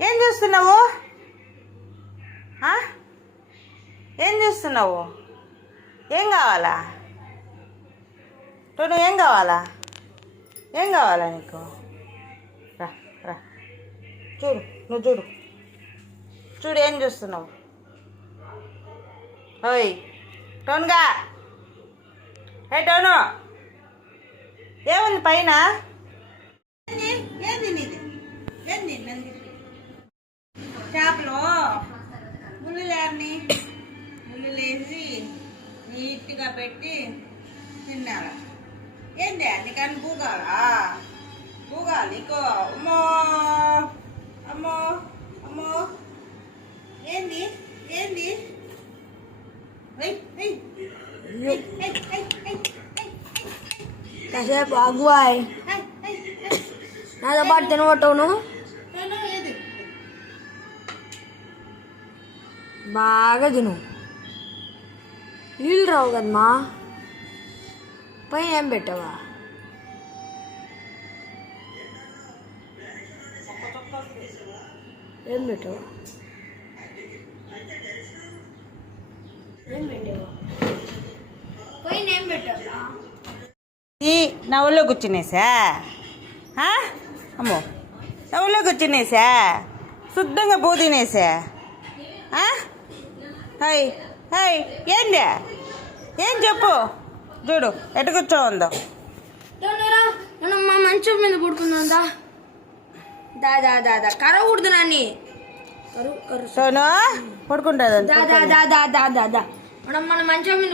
ఏం చూస్తున్నావు? ఏం చూస్తున్నావు? ఏం కావాలా? టోను ఏం కావాలా? ఏం కావాలా నీకు? రా రా. చూడు నువ్వు చూడు. చూడు ఏం చూస్తున్నావు? ఓయ్ టోన్గా హే టోను ఏముంది పైన? పెట్టి తిన్నారా ఏంది నీకని బూగాలా బూగా నీకో అమ్మో అమ్మో అమ్మో ఏంది ఏంది ఏయ్, ఏయ్, ఏయ్, ఏయ్, ఏయ్, ఏయ్, ఏయ్, కాసేపు అగ్వాయ్ ఏయ్, ఏయ్, ఏయ్. నాతో పాటు తినబట్టవును టోను ఏది బాగా తిను నీళ్ళు రావు కదమ్మా పైన ఏం పెట్టావా ఏం పెట్టావా ఏం పెట్టావా పైన ఏం పెట్టావా ఈ నా ఒళ్ళో కూర్చునేసా ఆ? అమ్మో నా ఒళ్ళో కూర్చునేసా శుద్ధంగా పూ తినేసా ఆ? హై హై ఏంది? ఏం చెప్పు? చూడు ఎటు కూర్చో ఉందో. మనం మా మంచం మీద పడుకుందా దా దా దా దా. కరవకూడదు నాన్ని. కరు కరు సోను పడుకుంటుంది దా దా దా దా దా దా దా. మనం మన మంచం మీద